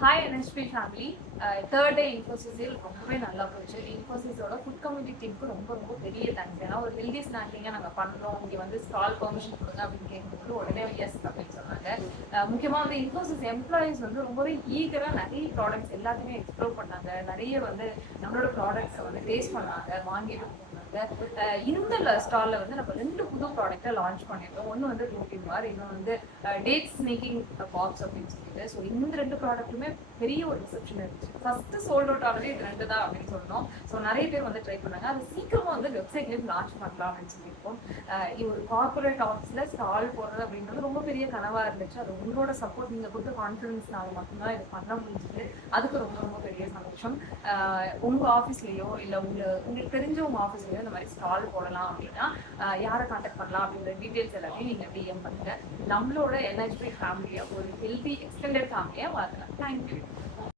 Hi NHP family. Third day இன்ஃபோசிஸில் ரொம்பவே நல்லா போச்சு. இன்ஃபோசிஸோட ஃபுட் கம்யூனிட்டி டீமுக்கு ரொம்ப ரொம்ப பெரிய தேங்க்ஸ். ஏன்னா ஒரு ஹெல்தி ஸ்நாக்கிங்காக நாங்கள் பண்ணுறோம், இங்கே வந்து ஸ்டால் பெர்மிஷன் கொடுங்க அப்படின்னு கேட்கும்போது உடனே எஸ் அப்படின்னு சொன்னாங்க. முக்கியமாக வந்து இன்ஃபோசிஸ் எம்ப்ளாயீஸ் வந்து ரொம்பவே ஈகராக நிறைய ப்ராடக்ட்ஸ் எல்லாத்தையுமே எக்ஸ்ப்ளோர் பண்ணாங்க. நிறைய வந்து நம்மளோட ப்ராடக்ட்ஸை வந்து டேஸ்ட் பண்ணாங்க, வாங்கிட்டு போனாங்க. இந்த ஸ்டாலில் வந்து நம்ம 2 புது ப்ராடக்டை லான்ச் பண்ணியிருக்கோம். ஒன்று வந்து ரோட்டி பார், இன்னும் வந்து டேட் ஸ்னேக்கிங் பாக்ஸ் அப்படின்னு சொல்லிட்டு. ஸோ இந்த 2 ப்ராடக்ட்டுமே பெரிய ஒரு ரிசப்ஷன் இருந்துச்சு. ஃபர்ஸ்ட் சோல்ட் அவுட் ஆனது இது 2 தான் அப்படின்னு சொன்னோம். ஸோ நிறைய பேர் வந்து ட்ரை பண்ணாங்க. அது சீக்கிரமா வந்து வெப்சைட்லேயும் லான்ச் பண்ணலாம் அப்படின்னு சொல்லியிருக்கோம். ஒரு கார்பரேட் ஆஃபீஸில் ஸ்டால் போடுறது அப்படின்றது ரொம்ப பெரிய கனவாக இருந்துச்சு. அது உங்களோட சப்போர்ட், நீங்கள் கொடுத்த கான்ஃபிடன்ஸ்னால மட்டும்தான் இது பண்ண முடிஞ்சுது. அதுக்கு ரொம்ப ரொம்ப பெரிய சந்தோஷம். உங்கள் ஆஃபீஸ்லேயோ இல்லை உங்களுக்கு தெரிஞ்ச உங்கள் ஆஃபீஸ்லேயோ இந்த மாதிரி ஸ்டால் போடலாம் அப்படின்னா யாரை கான்டாக்ட் பண்ணலாம் அப்படின்ற டீட்டெயில்ஸ் எல்லாத்தையும் நீங்கள் டிஎம் பண்ணுங்க. நம்மளோட NHP ஃபேமிலியை ஒரு ஹெல்தி எக்ஸ்டெண்டட் ஃபேமிலியாக மாற்றலாம். தேங்க்யூ.